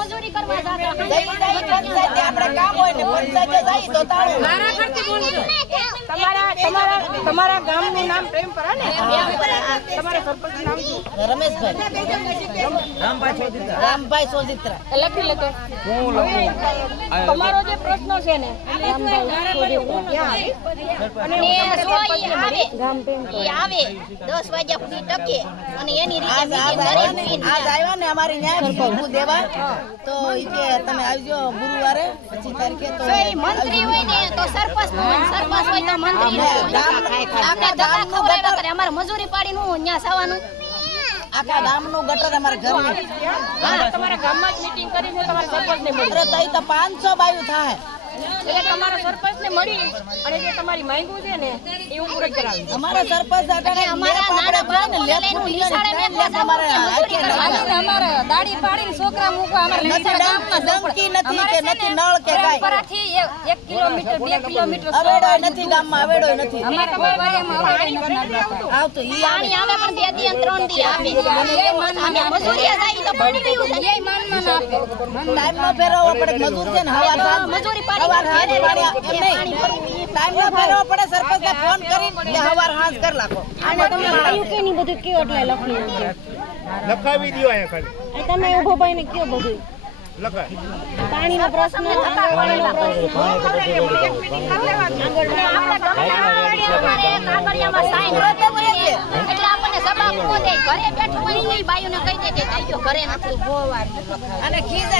મજૂરી કરવા તમારા ગામનું નામ પ્રેમપરા ને? તમારા સરપંચ નામ શું? રામભાઈ સોજિત્રા. લખી લેતો. તમારો જે પ્રશ્ન છે ને આવે 10 વાગ્યા સુધી ટકે અને એની રીતે આજ આવ્યા ને અમારી ન્યાય દેવા તો ઈ કે તમે આવજો ગુરુવારે 25 તારીખે. તો મંત્રી હોય ને તો સરપંચ સરપંચ હોય તો મંત્રી અમારે મજૂરી પાડી નું ન્યા સવાનું આખા ગામનું ગટર અમારા ઘરમાં. તમારા ગામમાં જ મીટિંગ કરીને તમારા સરપંચને મળી. તઈ તો 500 બાયું થાય. એટલે તમારા સરપંચને મળી અને જે તમારી માંગુ છે ને એવું પૂરી કરાવી. અમારા સરપંચ અટાણે અમારા નાના બાળકો લઈને નિશાળે મેકવા અમારા દાડી પાડીને છોકરા મૂકવા અમારા ગામમાં ધમકી નથી કે નથી નળ કે કાઈ. પરાથી 1 કિલોમીટર 2 કિલોમીટર અવેડો નથી ગામમાં, અવેડો નથી. અમારા બારિયામાં આવતો ઈ પાણી આવે પણ 2 દી 3 દી આવે. અમે મજૂરીએ જાય તો પાણી પીવું છે. એ માનમાં ના આપે. ટાઈમ નો ફેરવવો પડે. મજૂર છે ને હવાર મજૂરી પાડી ટાઈમ નો ફેરવવો પડે. સરપંચને ફોન કરીને હવાર હાંસ કર લાખો. અને તમે આયુ કે ની બધું કયો એટલે લખી લખાવી દયો અહીંયા ખાલી. તમે ઉભો ભાઈને કયો બધું લખાય. પાણીનો પ્રશ્ન, આંગણવાડીનો પ્રશ્ન, એટલે આપણને સભા નો દે. ઘરે બેઠું હોય બાયુને કહી દે કે ઘરે નથી. અને ખીજાય.